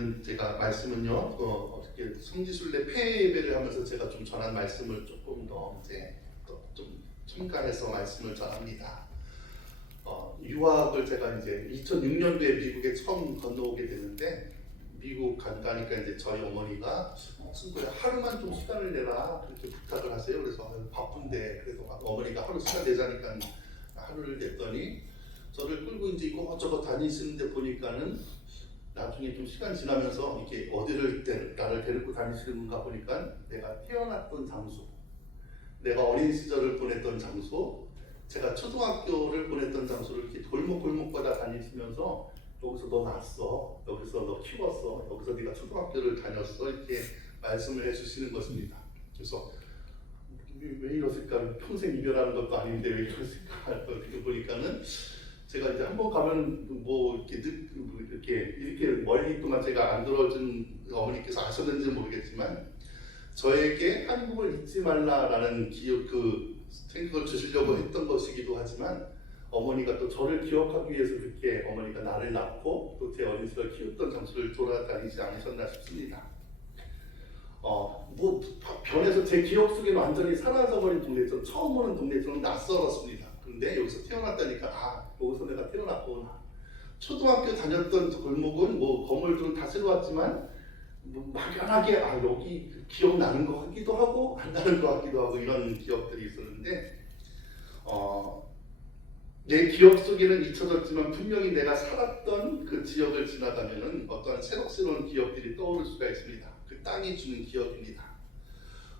드리는 제가 말씀은요, 어떻게 성지순례 폐예배를 하면서 제가 좀 전한 말씀을 조금 더 이제 좀 첨가해서 말씀을 전합니다. 유학을 제가 이제 2006년도에 미국에 처음 건너오게 되는데, 미국 가니까 이제 저희 어머니가 친구야 하루만 좀 시간을 내라 그렇게 부탁을 하세요. 그래서 바쁜데 그래도 어머니가 하루 시간 내자니까 하루를 냈더니 저를 끌고 이제 이것저것 다니시는데 보니까는 나중에 좀 시간 지나면서 이렇게 어디를 나를 데리고 다니시는가 보니까 내가 태어났던 장소, 내가 어린 시절을 보냈던 장소, 제가 초등학교를 보냈던 장소를 이렇게 골목골목마다 다니시면서 여기서 너 낳았어, 여기서 너 키웠어, 여기서 네가 초등학교를 다녔어 이렇게 말씀을 해주시는 것입니다. 그래서 왜 이러실까? 평생 이별하는 것도 아닌데 왜 이러실까? 이렇게 보니까는 제가 이제 한번 가면 뭐 이렇게 멀리 동안 제가 안 들어준 어머니께서 아셨는지 모르겠지만 저에게 한국을 잊지 말라라는 생각을 주시려고 했던 것이기도 하지만 어머니가 또 저를 기억하기 위해서 그렇게 어머니가 나를 낳고 또 제 어린 시절 키웠던 장소를 돌아다니지 않으셨나 싶습니다. 뭐 변해서 제 기억 속에는 완전히 사라져버린 동네처럼 처음 오는 동네처럼 낯설었습니다. 근데 여기서 태어났다니까 여기서 내가 태어났구나. 초등학교 다녔던 골목은 뭐 건물들은 다 새로 왔지만 뭐 막연하게 여기 기억나는 것 같기도 하고 안 나는 것 같기도 하고 이런 기억들이 있었는데 내 기억 속에는 잊혀졌지만 분명히 내가 살았던 그 지역을 지나가면은 어떠한 새록새로운 기억들이 떠오를 수가 있습니다. 그 땅이 주는 기억입니다.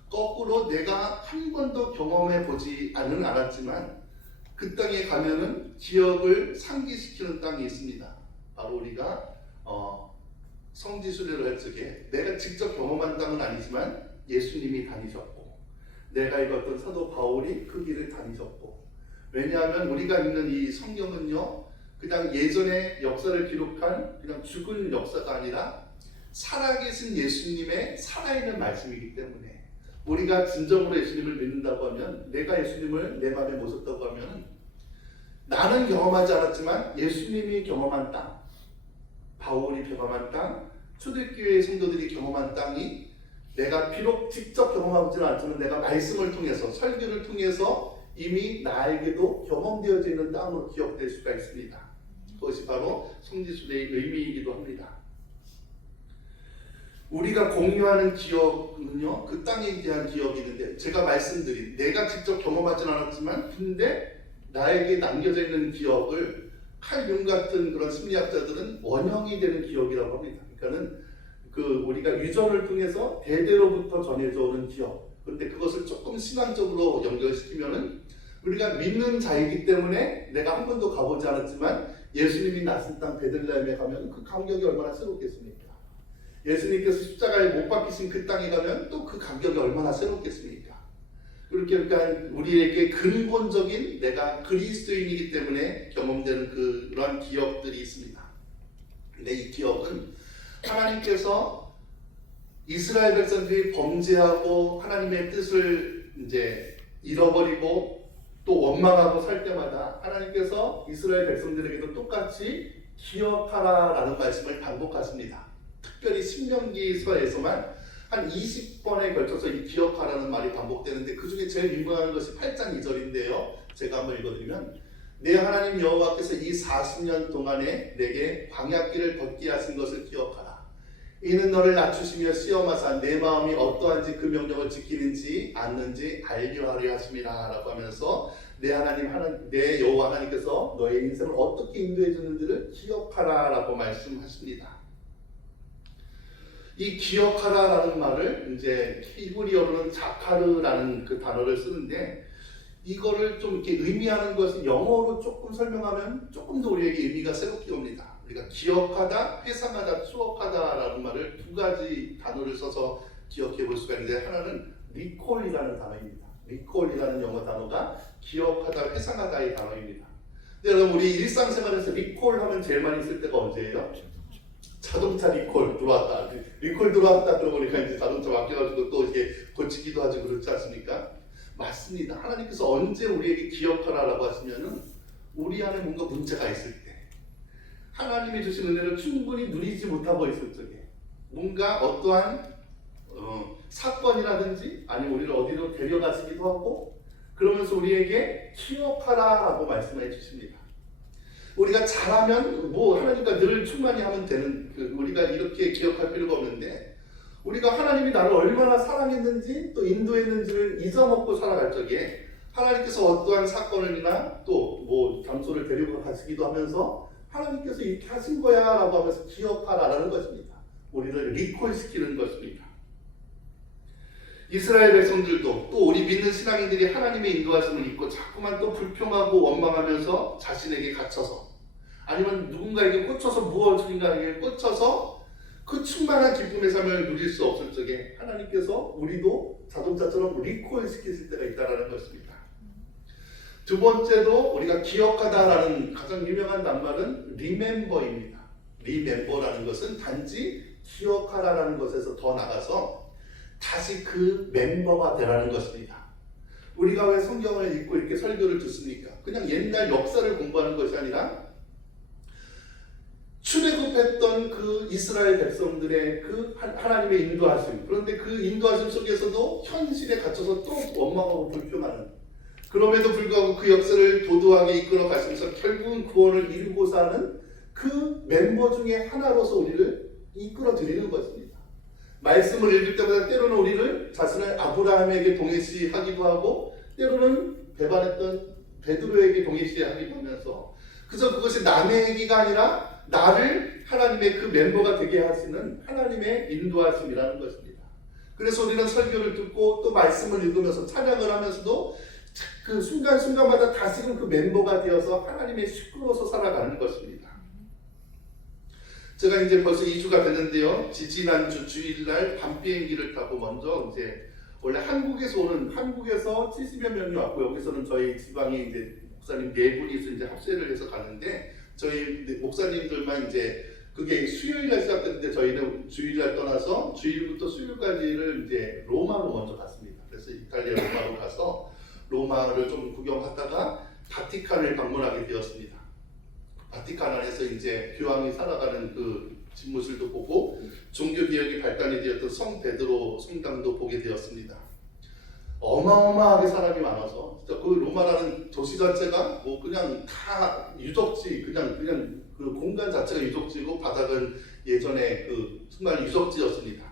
거꾸로 내가 한 번도 경험해 보지 않았지만 그 땅에 가면은 기억을 상기시키는 땅이 있습니다. 바로 우리가 성지순례를 할 적에 내가 직접 경험한 땅은 아니지만 예수님이 다니셨고 내가 읽었던 사도 바울이 그 길을 다니셨고, 왜냐하면 우리가 읽는 이 성경은요 그냥 예전의 역사를 기록한 그냥 죽은 역사가 아니라 살아계신 예수님의 살아있는 말씀이기 때문에 우리가 진정으로 예수님을 믿는다고 하면, 내가 예수님을 내 마음에 모셨다고 하면 나는 경험하지 않았지만 예수님이 경험한 땅, 바울이 경험한 땅, 초대교회의 성도들이 경험한 땅이 내가 비록 직접 경험하지는 않지만 내가 말씀을 통해서 설교를 통해서 이미 나에게도 경험되어져 있는 땅으로 기억될 수가 있습니다. 그것이 바로 성지순례의 의미이기도 합니다. 우리가 공유하는 기억은요 그 땅에 대한 기억이 있는데, 제가 말씀드린 내가 직접 경험하지는 않았지만 근데 나에게 남겨져 있는 기억을 칼 융 같은 그런 심리학자들은 원형이 되는 기억이라고 합니다. 그러니까는 우리가 유전을 통해서 대대로부터 전해져 오는 기억. 그런데 그것을 조금 신앙적으로 연결시키면은 우리가 믿는 자이기 때문에 내가 한 번도 가보지 않았지만 예수님이 낳으신 땅 베들레헴에 가면 그 감격이 얼마나 새롭겠습니까? 예수님께서 십자가에 못 박히신 그 땅에 가면 또 그 감격이 얼마나 새롭겠습니까? 그렇게 그러니까 우리에게 근본적인 내가 그리스도인이기 때문에 경험되는 그런 기억들이 있습니다. 근데 이 기억은 하나님께서 이스라엘 백성들이 범죄하고 하나님의 뜻을 이제 잃어버리고 또 원망하고 살 때마다 하나님께서 이스라엘 백성들에게도 똑같이 기억하라라는 말씀을 반복하십니다. 특별히 신명기서에서만 한 20번에 걸쳐서 이 기억하라는 말이 반복되는데 그 중에 제일 유명한 것이 8장 2절인데요. 제가 한번 읽어드리면, 내 하나님 여호와께서 이 40년 동안에 내게 광야길을 걷게 하신 것을 기억하라. 이는 너를 낮추시며 시험하사 내 마음이 어떠한지 그 명령을 지키는지 않는지 알려하려 하심이라 라고 하면서 내 여호와 하나님께서 너의 인생을 어떻게 인도해 주는지를 기억하라 라고 말씀하십니다. 이 기억하라라는 말을 이제 히브리어로는 자카르라는 그 단어를 쓰는데, 이거를 좀 이렇게 의미하는 것은 영어로 조금 설명하면 조금 더 우리에게 의미가 새롭게 옵니다. 우리가 기억하다, 회상하다, 추억하다라는 말을 두 가지 단어를 써서 기억해 볼 수가 있는데, 하나는 리콜이라는 단어입니다. 리콜이라는 영어 단어가 기억하다, 회상하다의 단어입니다. 근데 여러분, 우리 일상생활에서 리콜하면 제일 많이 쓸 때가 언제예요? 자동차 리콜 들어왔다. 리콜 들어왔다 그러고 보니까 이제 자동차 맡겨가지고 또 이게 고치기도 하죠. 그렇지 않습니까? 맞습니다. 하나님께서 언제 우리에게 기억하라라고 하시면은 우리 안에 뭔가 문제가 있을 때, 하나님이 주신 은혜를 충분히 누리지 못하고 있을 적에, 뭔가 어떠한 사건이라든지 아니면 우리를 어디로 데려가시기도 하고 그러면서 우리에게 기억하라라고 말씀해 주십니다. 우리가 잘하면 뭐 하나님과 늘 충만히 하면 되는 우리가 이렇게 기억할 필요가 없는데 우리가 하나님이 나를 얼마나 사랑했는지 또 인도했는지를 잊어먹고 살아갈 적에 하나님께서 어떠한 사건을이나 또 뭐 장소를 데리고 가시기도 하면서 하나님께서 이렇게 하신 거야 라고 하면서 기억하라라는 것입니다. 우리를 리콜시키는 것입니다. 이스라엘 백성들도 또 우리 믿는 신앙인들이 하나님의 인도하심을 잊고 자꾸만 또 불평하고 원망하면서 자신에게 갇혀서 아니면 누군가에게 꽂혀서 무엇인가에게 꽂혀서 그 충만한 기쁨의 삶을 누릴 수 없을 적에 하나님께서 우리도 자동차처럼 리콜 시키실 때가 있다는 것입니다. 두 번째도 우리가 기억하다라는 가장 유명한 낱말은 remember입니다. remember라는 것은 단지 기억하라라는 것에서 더 나가서 다시 그 멤버가 되라는 것입니다. 우리가 왜 성경을 읽고 이렇게 설교를 듣습니까? 그냥 옛날 역사를 공부하는 것이 아니라 출애굽했던 그 이스라엘 백성들의 그 하나님의 인도하심, 그런데 그 인도하심 속에서도 현실에 갇혀서 또 원망하고 불평하는, 그럼에도 불구하고 그 역사를 도도하게 이끌어 가시면서 결국은 구원을 이루고자 하는 그 멤버 중에 하나로서 우리를 이끌어 드리는 것입니다. 말씀을 읽을 때마다 때로는 우리를 자신을 아브라함에게 동일시하기도 하고 때로는 배반했던 베드로에게 동일시하기도 하면서 그저 그것이 남의 얘기가 아니라 나를 하나님의 그 멤버가 되게 하시는 하나님의 인도하심이라는 것입니다. 그래서 우리는 설교를 듣고 또 말씀을 읽으면서 찬양을 하면서도 그 순간순간마다 다시금 그 멤버가 되어서 하나님의 식구로서 살아가는 것입니다. 제가 이제 벌써 2주가 됐는데요. 지난주 주일날 밤 비행기를 타고 먼저 이제 원래 한국에서 70여 명이 왔고 여기서는 저희 지방에 이제 목사님 4분이서 이제 합세를 해서 가는데 저희 목사님들만 이제 그게 수요일날 시작됐는데 저희는 주일날 떠나서 주일부터 수요일까지를 이제 로마로 먼저 갔습니다. 그래서 이탈리아 로마로 가서 로마를 좀 구경하다가 바티칸을 방문하게 되었습니다. 바티칸 안에서 이제 교황이 살아가는 그 집무실도 보고 종교 개혁이 발단이 되었던 성 베드로 성당도 보게 되었습니다. 어마어마하게 사람이 많아서 진짜 그 로마라는 도시 자체가 뭐 그냥 다 유적지 그냥 그 공간 자체가 유적지고 바닥은 예전에 그 정말 유적지였습니다.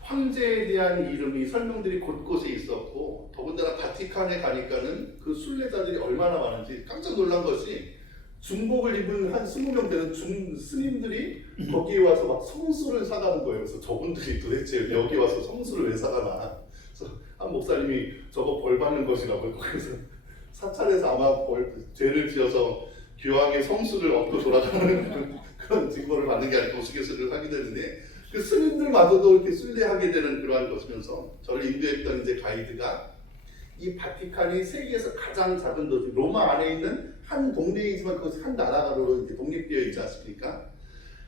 황제에 대한 이름이 설명들이 곳곳에 있었고 더군다나 바티칸에 가니까는 그 순례자들이 얼마나 많은지 깜짝 놀란 것이 중복을 입은 한 20명 되는 스님들이 거기에 와서 막 성수를 사가는 거예요. 그래서 저분들이 도대체 여기 와서 성수를 왜 사가나. 그래서 한 목사님이 저거 벌 받는 것이라고 거기서 사찰에서 아마 죄를 지어서 교황의 성수를 얻고 돌아가는 그런 증거를 받는 게 아니고 도수개수를 하게 되는데 그 스님들마저도 이렇게 순례하게 되는 그러한 것이면서 저를 인도했던 이제 가이드가 이 바티칸이 세계에서 가장 작은 도시 로마 안에 있는 한 동네이지만 그것이 한 나라로 이제 독립되어 있지 않습니까?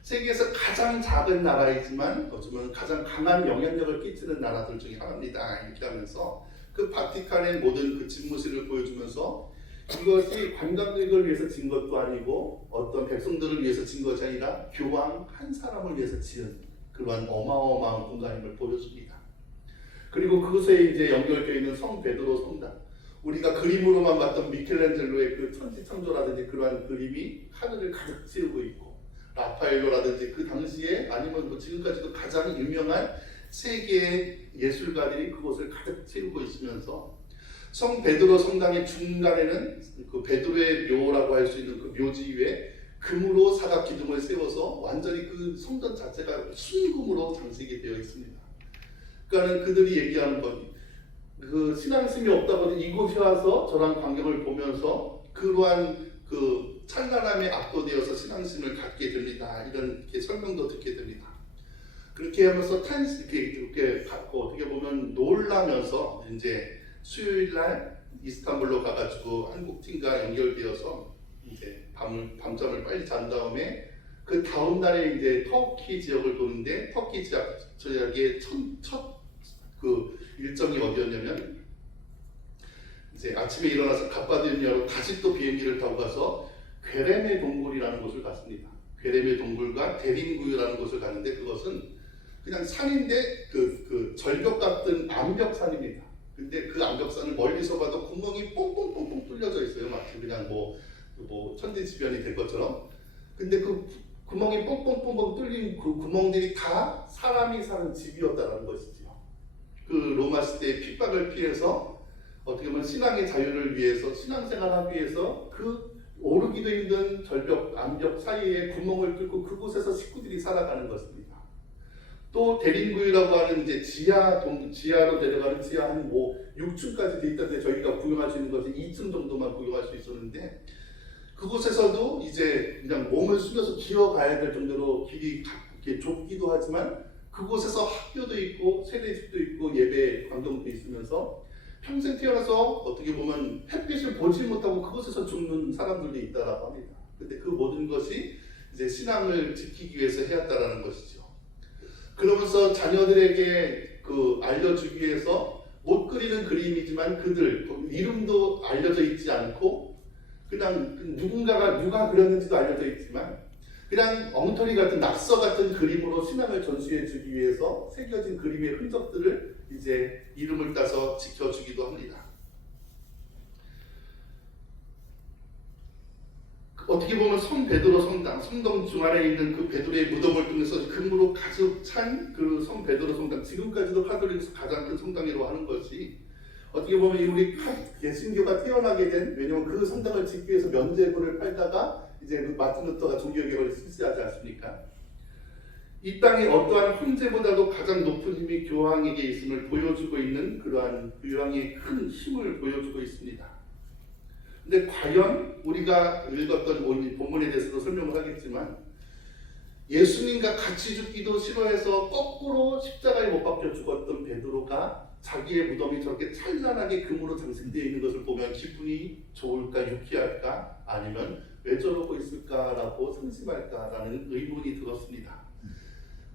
세계에서 가장 작은 나라이지만 어쩌면 가장 강한 영향력을 끼치는 나라들 중에 하나입니다. 이렇게 하면서 그 바티칸의 모든 그 집무실을 보여주면서 이것이 관광객을 위해서 진 것도 아니고 어떤 백성들을 위해서 진 것이 아니라 교황 한 사람을 위해서 지은 그러한 어마어마한 공간임을 보여줍니다. 그리고 그것에 이제 연결되어 있는 성 베드로 성당, 우리가 그림으로만 봤던 미켈란젤로의 그 천지창조라든지 그러한 그림이 하늘을 가득 채우고 있고 라파엘로라든지 그 당시에 아니면 뭐 지금까지도 가장 유명한 세계의 예술가들이 그곳을 가득 채우고 있으면서 성 베드로 성당의 중간에는 그 베드로의 묘라고 할 수 있는 그 묘지 위에 금으로 사각 기둥을 세워서 완전히 그 성전 자체가 순금으로 장식이 되어 있습니다. 그러니까 그들이 얘기하는 것, 그 신앙심이 없다고 이곳에 와서 저런 광경을 보면서 그러한 그 찬란함에 압도되어서 신앙심을 갖게 됩니다. 이런 이렇게 설명도 듣게 됩니다. 그렇게 하면서 이렇게 갖고 어떻게 보면 놀라면서 이제 수요일날 이스탄불로 가가지고 한국 팀과 연결되어서 이제 밤잠을 빨리 잔 다음에 그 다음 날에 이제 터키 지역을 도는데 터키 지역의 첫 그 일정이 어디였냐면 이제 아침에 일어나서 갑바디니아로 다시 또 비행기를 타고 가서 괴레메 동굴이라는 곳을 갔습니다. 베레메 동굴과 데린구유라는 곳을 가는데 그것은 그냥 산인데 그 절벽 같은 암벽산입니다. 근데 그 암벽산을 멀리서 봐도 구멍이 뽕뽕뽕뽕 뚫려져 있어요. 마치 그냥 뭐 천지지변이 될 것처럼. 근데 그 구멍이 뽕뽕뽕뽕 뚫린 그 구멍들이 다 사람이 사는 집이었다는 것이지요. 그 로마 시대의 핍박을 피해서 어떻게 보면 신앙의 자유를 위해서 신앙생활하기 위해서 그 오르기도 힘든 절벽 암벽 사이에 구멍을 뚫고 그곳에서 식구들이 살아가는 것입니다. 또 대림구이라고 하는 이제 지하로 내려가는 지하 한 6층까지 돼 있던데 저희가 구경할 수 있는 것은 2층 정도만 구경할 수 있었는데 그곳에서도 이제 그냥 몸을 숙여서 기어가야 될 정도로 길이 이렇게 좁기도 하지만 그곳에서 학교도 있고 세례집도 있고 예배 광경도 있으면서 평생 태어나서 어떻게 보면 햇빛을 보지 못하고 그곳에서 죽는 사람들도 있다라고 합니다. 근데 그 모든 것이 이제 신앙을 지키기 위해서 해왔다라는 것이죠. 그러면서 자녀들에게 알려주기 위해서 못 그리는 그림이지만 그들 이름도 알려져 있지 않고 그냥 누가 그렸는지도 알려져 있지만 그냥 엉터리 같은 낙서 같은 그림으로 신앙을 전수해 주기 위해서 새겨진 그림의 흔적들을 이제 이름을 따서 지켜주기도 합니다. 어떻게 보면 성 베드로 성당 중앙에 있는 그 베드로의 무덤을 통해서 금으로 가득 찬 그 성 베드로 성당, 지금까지도 카톨릭에서 가장 큰 성당이라고 하는 것이 어떻게 보면 우리 개신교가 태어나게 된, 왜냐면 그 성당을 짓기 위해서 면제부를 팔다가 이제 마틴 루터가 종교개혁을 실시하지 않습니까? 이 땅에 어떠한 황제보다도 가장 높은 힘이 교황에게 있음을 보여주고 있는 그러한 교황의 큰 힘을 보여주고 있습니다. 근데 과연 우리가 읽었던 오늘 본문에 대해서도 설명을 하겠지만 예수님과 같이 죽기도 싫어해서 거꾸로 십자가에 못 박혀 죽었던 베드로가 자기의 무덤이 저렇게 찬란하게 금으로 장식되어 있는 것을 보면 기분이 좋을까 유쾌할까 아니면 왜 저러고 있을까라고 상심할까라는 의문이 들었습니다.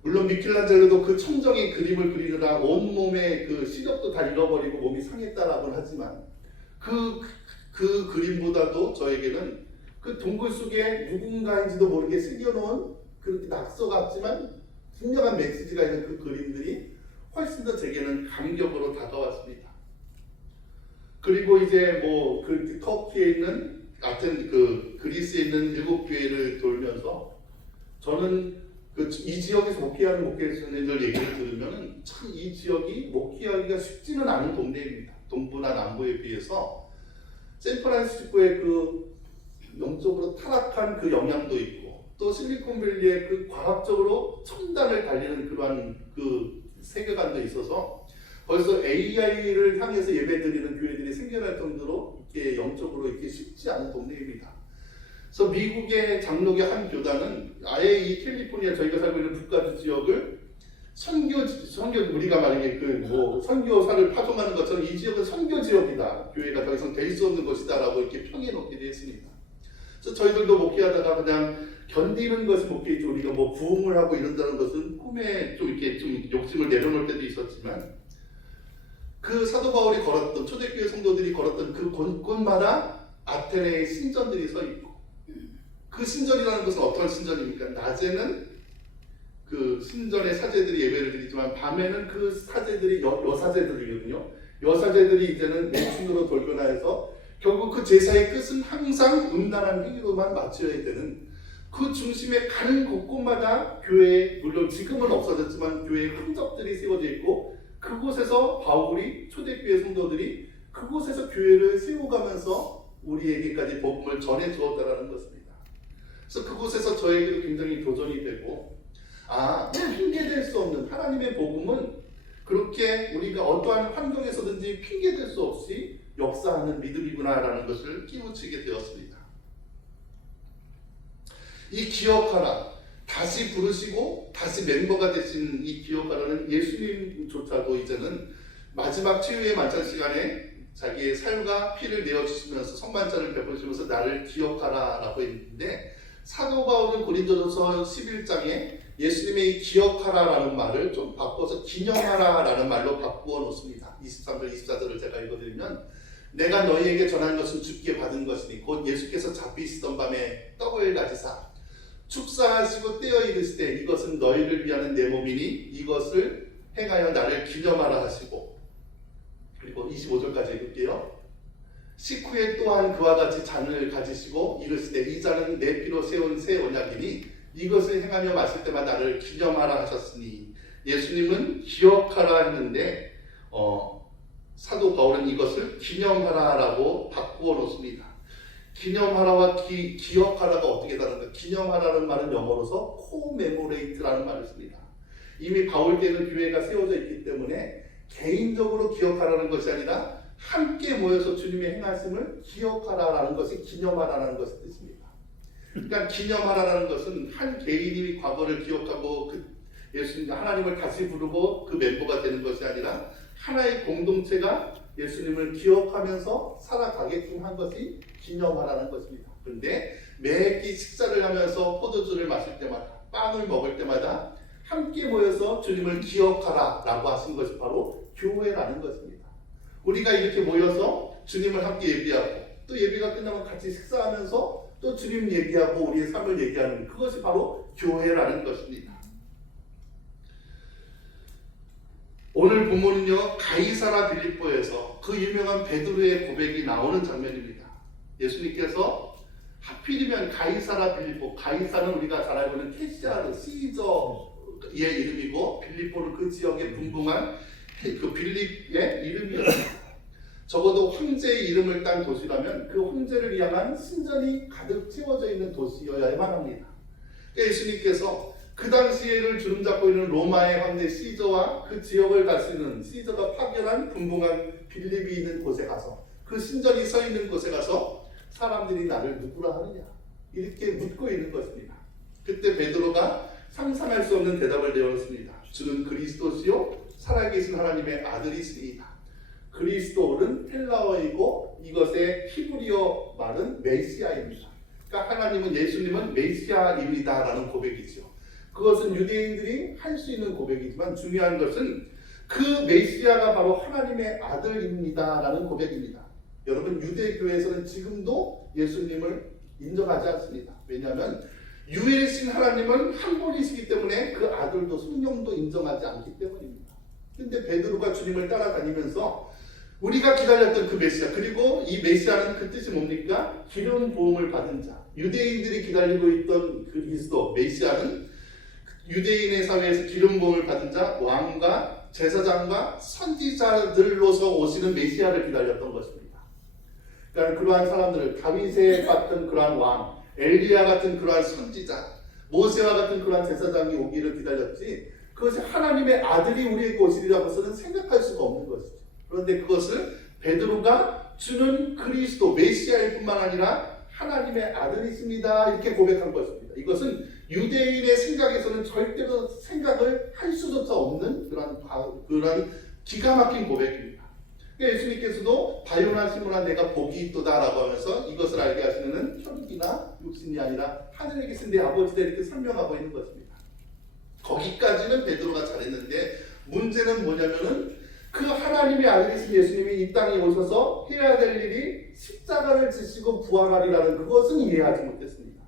물론 미켈란젤로도 그 청정의 그림을 그리느라 온몸에 그 시력도 다 잃어버리고 몸이 상했다라고는 하지만 그 그림보다도 저에게는 그 동굴 속에 누군가인지도 모르게 새겨놓은 그렇게 낙서 같지만 분명한 메시지가 있는 그 그림들이 훨씬 더 제게는 감격으로 다가왔습니다. 그리고 이제 그 터키에 있는 같은 그 그리스에 있는 7교회를 돌면서 저는 이 지역에서 목회하는 목회자님들 얘기를 들으면 참 이 지역이 목회하기가 쉽지는 않은 동네입니다. 동부나 남부에 비해서 샌프란시스코의 그 영적으로 타락한 그 영향도 있고 또 실리콘밸리의 그 과학적으로 첨단을 달리는 그러한 그 세계관도 있어서 벌써 AI를 향해서 예배드리는 교회들이 생겨날 정도로 이렇게 영적으로 이렇게 쉽지 않은 동네입니다. 그래서 미국의 장로교 한 교단은 아예 이 캘리포니아 저희가 살고 있는 북가주 지역을 선교 우리가 만약에 선교사를 파송하는 것처럼 이 지역은 선교 지역이다. 교회가 더 이상 될 수 없는 것이다라고 이렇게 평해놓기도 했습니다. 그래서 저희들도 목회하다가 그냥 견디는 것이 목회이지 우리가 부흥을 하고 이런다는 것은 꿈에 좀 욕심을 내려놓을 때도 있었지만 그 사도 바울이 걸었던 초대교회 성도들이 걸었던 그 곳곳마다 아테네의 신전들이 서 있고 그 신전이라는 것은 어떤 신전입니까? 낮에는 그 신전의 사제들이 예배를 드리지만 밤에는 그 사제들이 여사제들이거든요. 여사제들이 이제는 매춘으로 돌변하여서 결국 그 제사의 끝은 항상 음란한 행위로만 마쳐야 되는 그 중심에 가는 곳곳마다 교회, 물론 지금은 없어졌지만 교회의 흔적들이 세워져 있고 그곳에서 바울이 초대교회 성도들이 그곳에서 교회를 세워가면서 우리에게까지 복음을 전해 주었다라는 것입니다. 그래서 그곳에서 저에게도 굉장히 도전이 되고 핑계될 수 없는 하나님의 복음은 그렇게 우리가 어떠한 환경에서든지 핑계될 수 없이 역사하는 믿음이구나라는 것을 깨우치게 되었습니다. 이 기억하라, 다시 부르시고 다시 멤버가 되신 이 기억하라는 예수님조차도 이제는 마지막 최후의 만찬 시간에 자기의 살과 피를 내어주시면서 성만찬을 베푸시면서 나를 기억하라 라고 했는데 사도 바울은 고린도전서 11장에 예수님의 이 기억하라라는 말을 좀 바꿔서 기념하라라는 말로 바꾸어 놓습니다. 23절 24절을 제가 읽어드리면 내가 너희에게 전한 것은 주께 받은 것이니 곧 예수께서 잡히시던 밤에 떡을 가지사 축사하시고 떼어 이르시되 이것은 너희를 위하는 내 몸이니 이것을 행하여 나를 기념하라 하시고, 그리고 25절까지 읽을게요. 식후에 또한 그와 같이 잔을 가지시고 이르시되 이 잔은 내 피로 세운 새 언약이니 이것을 행하며 마실 때마다 나를 기념하라 하셨으니, 예수님은 기억하라 했는데 사도 바울은 이것을 기념하라라고 바꾸어 놓습니다. 기념하라와 기억하라가 어떻게 다른가? 기념하라는 말은 영어로서 코메모레이트라는 말을 씁니다. 이미 바울 때는 교회가 세워져 있기 때문에 개인적으로 기억하라는 것이 아니라 함께 모여서 주님의 행하심을 기억하라라는 것이 기념하라는 것의 뜻입니다. 그러니까 기념하라는 것은 한 개인이 과거를 기억하고 예수님 하나님을 다시 부르고 그 멤버가 되는 것이 아니라 하나의 공동체가 예수님을 기억하면서 살아가게끔 한 것이 기념하라는 것입니다. 그런데 매끼 식사를 하면서 포도주를 마실 때마다, 빵을 먹을 때마다 함께 모여서 주님을 기억하라 라고 하신 것이 바로 교회라는 것입니다. 우리가 이렇게 모여서 주님을 함께 예비하고, 또 예배가 끝나면 같이 식사하면서 또 주님 얘기하고 우리의 삶을 얘기하는, 그것이 바로 교회라는 것입니다. 오늘 본문은요, 가이사라 빌립보에서 그 유명한 베드로의 고백이 나오는 장면입니다. 예수님께서 하필이면 가이사라 빌립보, 가이사는 우리가 잘 알고 있는 캐시아르, 시저의 이름이고, 빌립보는 그 지역에 분봉한 그 빌립의 이름이었습니다. 적어도 황제의 이름을 딴 도시라면 그 황제를 향한 신전이 가득 채워져 있는 도시여야만 합니다. 예수님께서 그 당시에를 주름잡고 있는 로마의 황제 시저와 그 지역을 다스리는 시저가 파견한 분봉한 빌립이 있는 곳에 가서, 그 신전이 서 있는 곳에 가서 사람들이 나를 누구라 하느냐 이렇게 묻고 있는 것입니다. 그때 베드로가 상상할 수 없는 대답을 내었습니다. 주는 그리스도시요 살아계신 하나님의 아들이시니이다. 그리스도는 헬라어이고 이것의 히브리어 말은 메시아입니다. 그러니까 하나님은, 예수님은 메시아입니다 라는 고백이죠. 그것은 유대인들이 할 수 있는 고백이지만 중요한 것은 그 메시아가 바로 하나님의 아들입니다 라는 고백입니다. 여러분, 유대교에서는 지금도 예수님을 인정하지 않습니다. 왜냐하면 유일신 하나님은 한 분이시기 때문에 그 아들도 성령도 인정하지 않기 때문입니다. 근데 베드로가 주님을 따라다니면서 우리가 기다렸던 그 메시아, 그리고 이 메시아는 그 뜻이 뭡니까? 기름 부음을 받은 자, 유대인들이 기다리고 있던 그리스도 메시아는 유대인의 사회에서 기름 부음을 받은 자, 왕과 제사장과 선지자들로서 오시는 메시아를 기다렸던 것입니다. 그러니까 그러한 사람들을, 다윗의 같은 그러한 왕, 엘리야 같은 그러한 선지자, 모세와 같은 그러한 제사장이 오기를 기다렸지, 그것이 하나님의 아들이 우리에게 오시리라고서는 생각할 수가 없는 것이죠. 그런데 그것을 베드로가 주는 그리스도 메시아일 뿐만 아니라 하나님의 아들이십니다 이렇게 고백한 것입니다. 이것은 유대인의 생각에서는 절대로 생각을 할 수조차 없는 그런 기가 막힌 고백입니다. 그러니까 예수님께서도 바요나 시몬아 내가 복이 있도다라고 하면서 이것을 알게 하시는 혈육이나 육신이 아니라 하늘에 계신 내 아버지다 이렇게 설명하고 있는 것입니다. 거기까지는 베드로가 잘했는데 문제는 뭐냐면은 그 하나님의 아들이신 예수님이 이 땅에 오셔서 해야 될 일이 십자가를 지시고 부활하리라는 그것은 이해하지 못했습니다.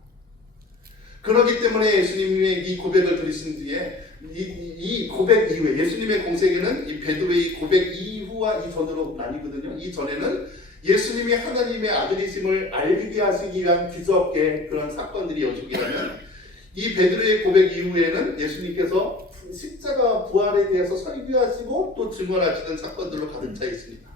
그렇기 때문에 예수님의 이 고백을 들으신 뒤에 이 고백 이후에, 예수님의 공생애는 이 베드로의 고백 이후와 이전으로 나뉘거든요. 이전에는 예수님이 하나님의 아들이심을 알게 하시기 위한 기적의 그런 사건들이 연속이라면, 이 베드로의 고백 이후에는 예수님께서 십자가 부활에 대해서 설교하시고 또 증언하시는 사건들로 가득 차 있습니다.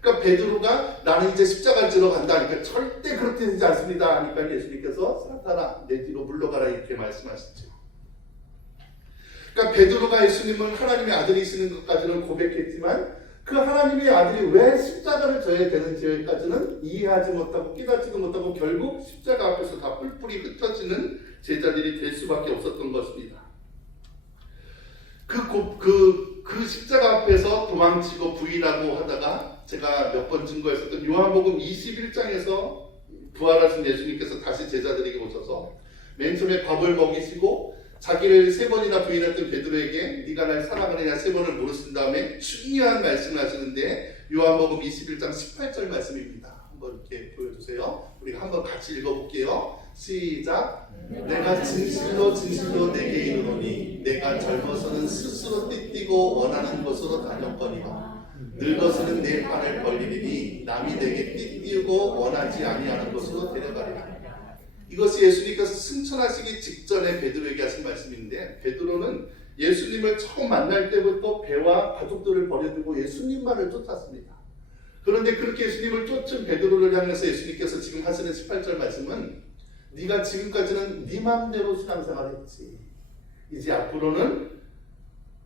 그러니까 베드로가 나는 이제 십자가를 지러 간다 하니까 절대 그렇게 되지 않습니다 하니까 예수님께서 사탄아 내 뒤로 물러가라 이렇게 말씀하시죠. 그러니까 베드로가 예수님은 하나님의 아들이시는 것까지는 고백했지만 그 하나님의 아들이 왜 십자가를 져야 되는지까지는 이해하지 못하고 깨닫지도 못하고 결국 십자가 앞에서 다 뿔뿔이 흩어지는 제자들이 될 수밖에 없었던 것입니다. 그 십자가 앞에서 도망치고 부인하고 하다가 제가 몇 번 증거했었던 요한복음 21장에서 부활하신 예수님께서 다시 제자들에게 오셔서 맨 처음에 밥을 먹이시고 자기를 3번이나 부인했던 베드로에게 네가 날 사랑하느냐 3번을 물으신 다음에 중요한 말씀을 하시는데 요한복음 21장 18절 말씀입니다. 한번 이렇게 보여주세요. 우리가 한번 같이 읽어볼게요. 시작. 내가 진실로 진실로 내게 이르노니 내가 젊어서는 스스로 띠띠고 원하는 곳으로 다녔거니와 늙어서는 내 팔을 벌리리니 남이 내게 띠띠고 원하지 아니하는 곳으로 데려가리라. 이것이 예수님께서 승천하시기 직전에 베드로에게 하신 말씀인데, 베드로는 예수님을 처음 만날 때부터 배와 가족들을 버려두고 예수님만을 쫓았습니다. 그런데 그렇게 예수님을 쫓은 베드로를 향해서 예수님께서 지금 하시는 18절 말씀은 네가 지금까지는 네 마음대로 신앙생활을 했지, 이제 앞으로는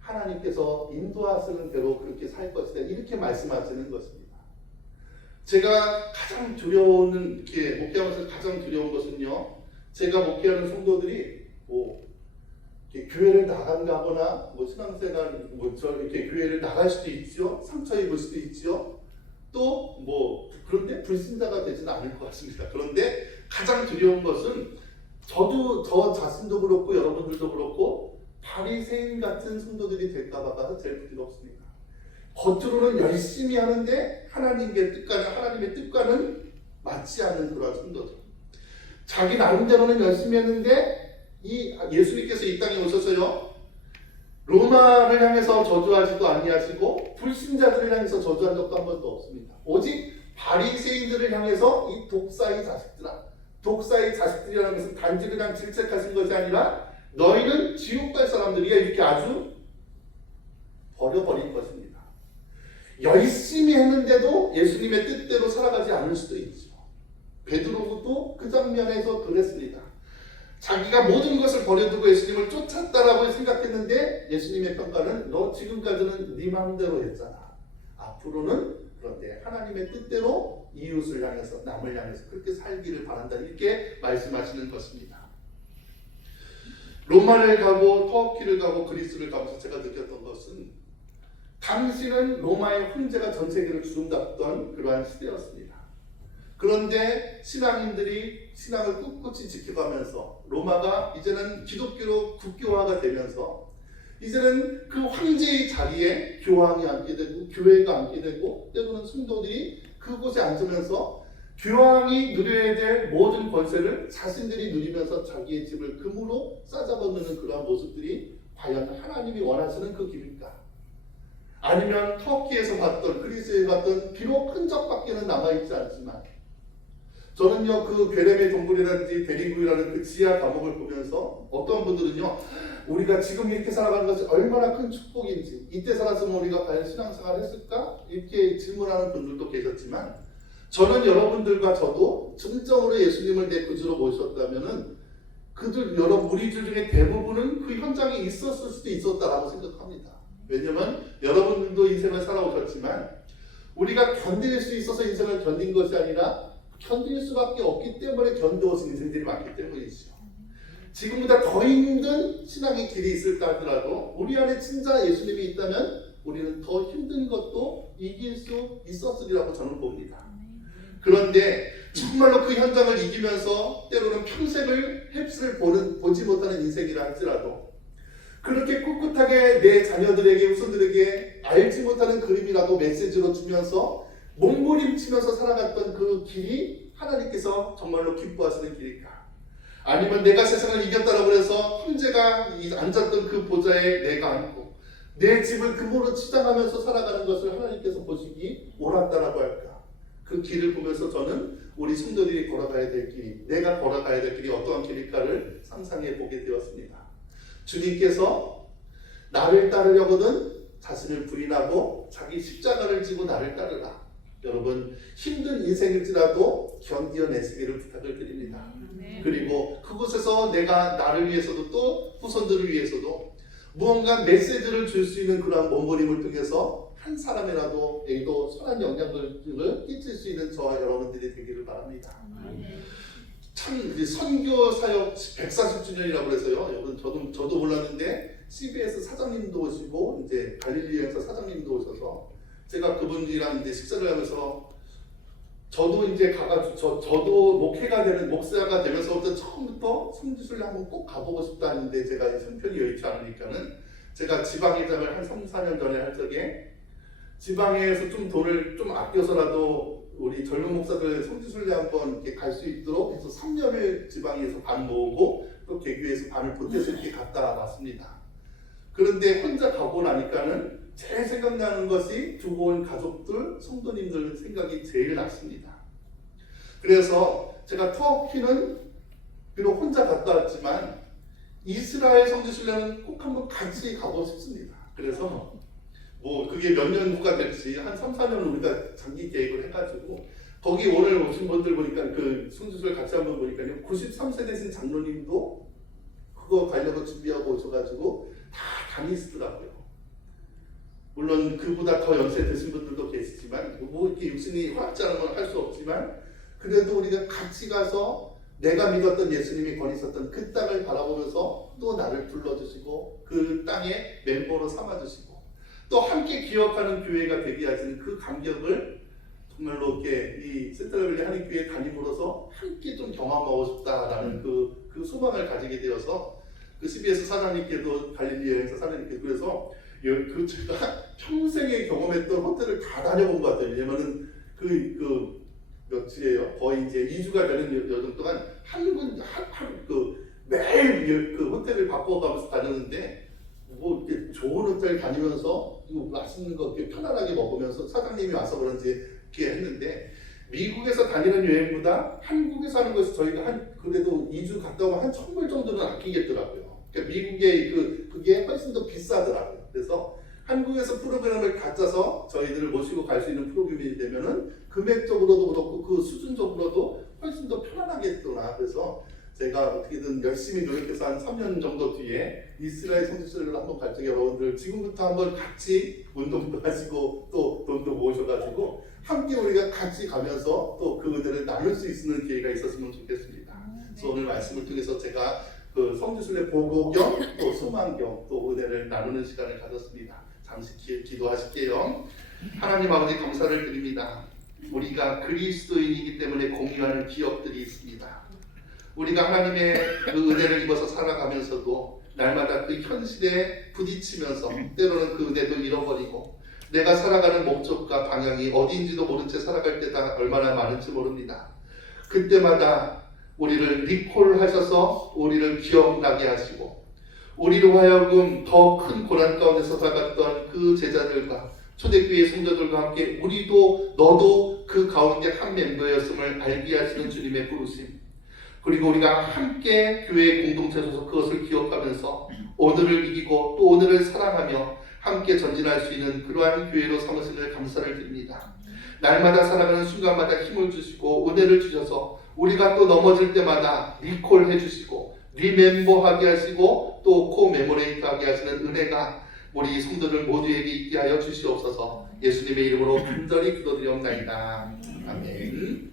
하나님께서 인도하시는 대로 그렇게 살 것이다, 이렇게 말씀하시는 것입니다. 제가 가장 두려운, 이렇게 목회하면서 가장 두려운 것은요, 제가 목회하는 성도들이 이렇게 교회를 나간다거나 신앙생활 이렇게 교회를 나갈 수도 있죠, 상처 입을 수도 있죠, 또 그런데 불신자가 되지는 않을 것 같습니다. 그런데 가장 두려운 것은 저도 저 자신도 그렇고 여러분들도 그렇고 바리새인 같은 성도들이 될까봐가 제일 두렵습니다. 겉으로는 열심히 하는데 하나님의 뜻과는 맞지 않는 그런 성도들. 자기 나름대로는 열심히 했는데 예수님께서 이 땅에 오셔서요, 로마를 향해서 저주하지도 아니하시고 불신자들을 향해서 저주한 적도 한 번도 없습니다. 오직 바리새인들을 향해서 이 독사의 자식들이라는 것은 단지 그냥 질책하신 것이 아니라 너희는 지옥 갈 사람들이야, 이렇게 아주 버려버린 것입니다. 열심히 했는데도 예수님의 뜻대로 살아가지 않을 수도 있죠. 베드로도 그 장면에서 그랬습니다. 자기가 모든 것을 버려두고 예수님을 쫓았다라고 생각했는데 예수님의 평가는 너 지금까지는 네 마음대로 했잖아, 앞으로는 그런데 하나님의 뜻대로 이웃을 향해서 남을 향해서 그렇게 살기를 바란다, 이렇게 말씀하시는 것입니다. 로마를 가고 터키를 가고 그리스를 가면서 제가 느꼈던 것은 당시는 로마의 황제가 전 세계를 주름잡던 그러한 시대였습니다. 그런데 신앙인들이 신앙을 꿋꿋이 지켜가면서 로마가 이제는 기독교로 국교화가 되면서 이제는 그 황제의 자리에 교황이 앉게 되고 교회가 앉게 되고 때로는 성도들이 그곳에 앉으면서 교황이 누려야 될 모든 권세를 자신들이 누리면서 자기의 집을 금으로 싸잡아놓는 그러한 모습들이 과연 하나님이 원하시는 그 길일까? 아니면 터키에서 봤던, 그리스에서 봤던 비록 흔적밖에는 남아있지 않지만, 저는요 그 괴렘의 동굴이라든지 대리구이라는 그 지하 감옥을 보면서 어떤 분들은요, 우리가 지금 이렇게 살아가는 것이 얼마나 큰 축복인지, 이때 살았으면 우리가 과연 신앙생활을 했을까? 이렇게 질문하는 분들도 계셨지만, 저는 여러분들과 저도 진정으로 예수님을 내 구주로 모셨다면은 우리들 중에 대부분은 그 현장에 있었을 수도 있었다라고 생각합니다. 왜냐면 여러분들도 인생을 살아오셨지만 우리가 견딜 수 있어서 인생을 견딘 것이 아니라 견딜 수밖에 없기 때문에 견뎌오신 인생들이 많기 때문이죠. 지금보다 더 힘든 신앙의 길이 있을까 하더라도 우리 안에 진짜 예수님이 있다면 우리는 더 힘든 것도 이길 수 있었으리라고 저는 봅니다. 그런데 정말로 그 현장을 이기면서 때로는 평생을 햇빛을 보지 못하는 인생이라 할지라도 그렇게 꿋꿋하게 내 자녀들에게 후손들에게 알지 못하는 그림이라도 메시지로 주면서 몸부림치면서 살아갔던 그 길이 하나님께서 정말로 기뻐하시는 길일까? 아니면 내가 세상을 이겼다라고 해서 황제가 앉았던 그 보좌에 내가 앉고 내 집을 금으로 치장하면서 살아가는 것을 하나님께서 보시기 옳았다라고 할까? 그 길을 보면서 저는 우리 성도들이 걸어가야 될 길이, 내가 걸어가야 될 길이 어떠한 길일까를 상상해 보게 되었습니다. 주님께서 나를 따르려거든 자신을 부인하고 자기 십자가를 지고 나를 따르라. 여러분 힘든 인생일지라도 견디어내시기를 부탁을 드립니다. 그리고 그곳에서 내가 나를 위해서도 또 후손들을 위해서도 무언가 메시지를 줄 수 있는 그러한 몸부림을 통해서 한 사람이라도에도 선한 영향을 끼칠 수 있는 저와 여러분들이 되기를 바랍니다. 참 선교 사역 140주년이라고 해서요. 여러분 저도 몰랐는데 CBS 사장님도 오시고 이제 갈릴리 여행사 사장님도 오셔서 제가 그분들이랑 이제 식사를 하면서 저도 이제 가가지고 저도 목사가 되면서부터 처음부터 성지순례 한번 꼭 가보고 싶다는데 제가 형편이 여의치 않으니까는 제가 지방회장을 한 3, 4년 전에 할 적에 지방에서 좀 돈을 좀 아껴서라도 우리 젊은 목사들 성지순례 한번 이렇게 갈 수 있도록 해서 3년을 지방에서 반 모으고 또 개교에서 반을 보태서 이렇게 갔다 왔습니다. 그런데 혼자 가고 나니까는 제일 생각나는 것이 두고 온 가족들, 성도님들 생각이 제일 났습니다. 그래서 제가 터키는 비록 혼자 갔다 왔지만 이스라엘 성지순례는 꼭 한번 같이 가고 싶습니다. 그래서 뭐 그게 몇 년 후가 될지 한 3, 4년 우리가 장기 계획을 해가지고 거기 오늘 오신 분들 보니까 그 성지순례 같이 한번 보니까요 93세 되신 장로님도 그거 가려고 준비하고 오셔가지고 다 다니시더라고요. 물론 그보다 더 연세 드신 분들도 계시지만 뭐 이렇게 육신이 허락지 않으면 할 수 없지만 그래도 우리가 같이 가서 내가 믿었던 예수님이 거니셨던 그 땅을 바라보면서 또 나를 불러주시고 그 땅의 멤버로 삼아주시고 또 함께 기억하는 교회가 되게 하시는 그 감격을 정말로 이렇게 이 센트럴밸리 한인교회 담임으로서 함께 좀 경험하고 싶다라는 그 소망을 가지게 되어서 그 CBS 사장님께도 갈릴리 여행사 사장님께도 그래서 그 제가 평생에 경험했던 호텔을 다 다녀본 것 같아요. 왜냐면은 그 며칠이에요. 거의 이제 2주가 되는 여정 동안 매일 그 호텔을 바꿔가면서 다녔는데 뭐 이렇게 좋은 호텔 다니면서 맛있는 거 이렇게 편안하게 먹으면서 사장님이 와서 그런지 이렇게 했는데 미국에서 다니는 여행보다 한국에서 하는 것이 저희가 그래도 2주 갔다 오면 한 1,000불 정도는 아끼겠더라고요. 그러니까 미국의 그게 훨씬 더 비싸더라고요. 그래서 한국에서 프로그램을 다 짜서 저희들을 모시고 갈 수 있는 프로그램이 되면은 금액적으로도 그렇고 그 수준적으로도 훨씬 더 편안하겠구나. 그래서 제가 어떻게든 열심히 노력해서 한 3년 정도 뒤에 이스라엘 성지순례를 한번 갈 적에 여러분들 지금부터 한번 같이 운동도 하시고 또 돈도 모으셔가지고 함께 우리가 같이 가면서 또 그 은혜를 나눌 수 있는 기회가 있었으면 좋겠습니다. 그래서 오늘 말씀을 통해서 제가 그 성지순례 보고 겸 또 소망 겸 또 은혜를 나누는 시간을 가졌습니다. 잠시 기도하실게요. 하나님 아버지 감사를 드립니다. 우리가 그리스도인이기 때문에 공유하는 기억들이 있습니다. 우리가 하나님의 그 은혜를 입어서 살아가면서도 날마다 그 현실에 부딪히면서 때로는 그 은혜도 잃어버리고 내가 살아가는 목적과 방향이 어디인지도 모른 채 살아갈 때가 얼마나 많은지 모릅니다. 그때마다 우리를 리콜하셔서 우리를 기억나게 하시고 우리로 하여금 더 큰 고난 가운데서 살아갔던 그 제자들과 초대교회 성도들과 함께 우리도 너도 그 가운데 한 멤버였음을 알게 하시는 주님의 부르심, 그리고 우리가 함께 교회의 공동체에서 그것을 기억하면서 오늘을 이기고 또 오늘을 사랑하며 함께 전진할 수 있는 그러한 교회로 삼으시는 감사를 드립니다. 날마다 살아가는 순간마다 힘을 주시고 은혜를 주셔서 우리가 또 넘어질 때마다 리콜해 주시고 리멤버하게 하시고 또 코메모레이트하게 하시는 은혜가 우리 성도들 모두에게 있게 하여 주시옵소서. 예수님의 이름으로 간절히 기도드리옵나이다. 아멘.